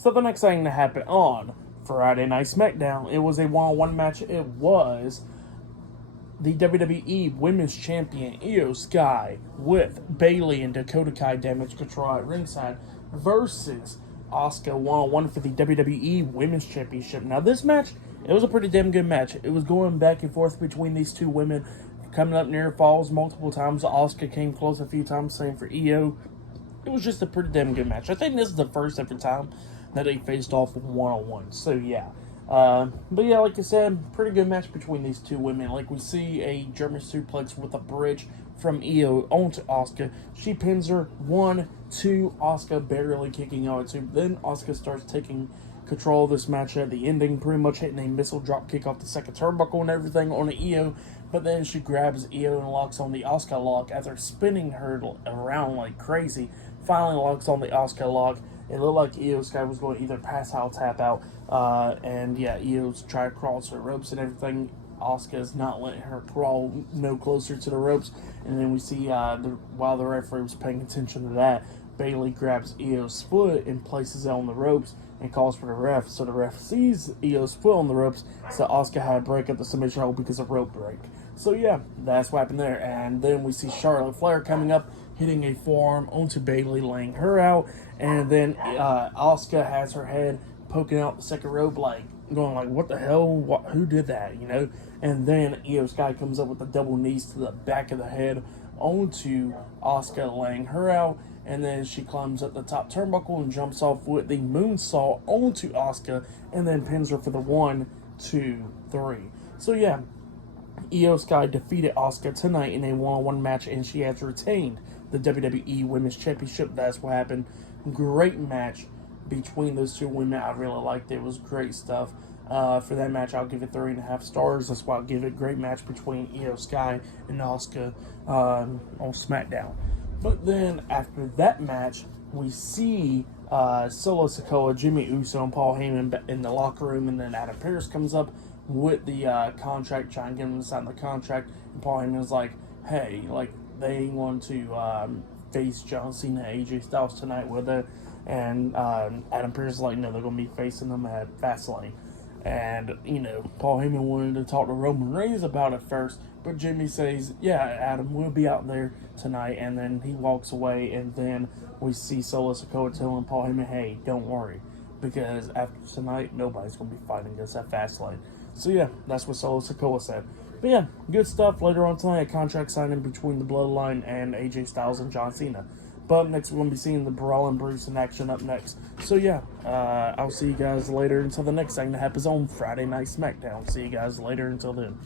So the next thing that happened on Friday Night SmackDown, it was a one-on-one match. It was the WWE Women's Champion Io Sky with Bayley and Dakota Kai Damage Control at ringside versus Asuka one-on-one for the WWE Women's Championship. Now this match, it was a pretty damn good match. It was going back and forth between these two women, coming up near falls multiple times. Asuka came close a few times, same for Io. It was just a pretty damn good match. I think this is the first ever time that they faced off one-on-one. So yeah. But yeah, like I said, pretty good match between these two women. Like, we see a German suplex with a bridge from Io onto Asuka. She pins her 1, 2, Asuka barely kicking out at 2. Then Asuka starts taking control of this match at the ending, pretty much hitting a missile drop kick off the second turnbuckle and everything on the Io. But then she grabs Io and locks on the Asuka lock as they're spinning her around like crazy. Finally locks on the Asuka lock. It looked like Io Sky was going to either pass out, tap out, and yeah, Io's trying to crawl to the ropes and everything. Asuka's not letting her crawl no closer to the ropes. And then we see, while the referee was paying attention to that, Bayley grabs Io's foot and places it on the ropes and calls for the ref. So the ref sees Io's foot on the ropes, so Asuka had to break up the submission hold because of rope break. So yeah, that's what happened there. And then we see Charlotte Flair coming up, hitting a forearm onto Bayley, laying her out. And then Asuka has her head poking out the second rope, like going like, what the hell? Who did that? You know? And then Io Sky comes up with the double knees to the back of the head onto Asuka, laying her out. And then she climbs up the top turnbuckle and jumps off with the moonsault onto Asuka, and then pins her for the 1, 2, 3. So yeah, Io Sky defeated Asuka tonight in a one-on-one match, and she has retained the WWE Women's Championship. That's what happened. Great match between those two women. I really liked it. It was great stuff. For that match, I'll give it 3.5 stars. That's why I'll give it. Great match between Io Sky and Asuka on SmackDown. But then after that match, we see Solo Sikoa, Jimmy Uso, and Paul Heyman in the locker room, and then Adam Pearce comes up with the contract, trying to get him to sign the contract. And Paul Heyman is like, hey, like, they want to face John Cena and AJ Styles tonight with it. And Adam Pearce is like, no, they're going to be facing them at Fastlane. And, you know, Paul Heyman wanted to talk to Roman Reigns about it first, but Jimmy says, yeah, Adam, we'll be out there tonight. And then he walks away, and then we see Solo Sikoa telling Paul Heyman, hey, don't worry, because after tonight, nobody's going to be fighting us at Fastlane. So yeah, that's what Solo Sikoa said. But yeah, good stuff. Later on tonight, a contract signing between the Bloodline and AJ Styles and John Cena. But next, we're going to be seeing the Brawl and Bruce in action up next. So yeah, I'll see you guys later until the next thing that happens on Friday Night SmackDown. See you guys later until then.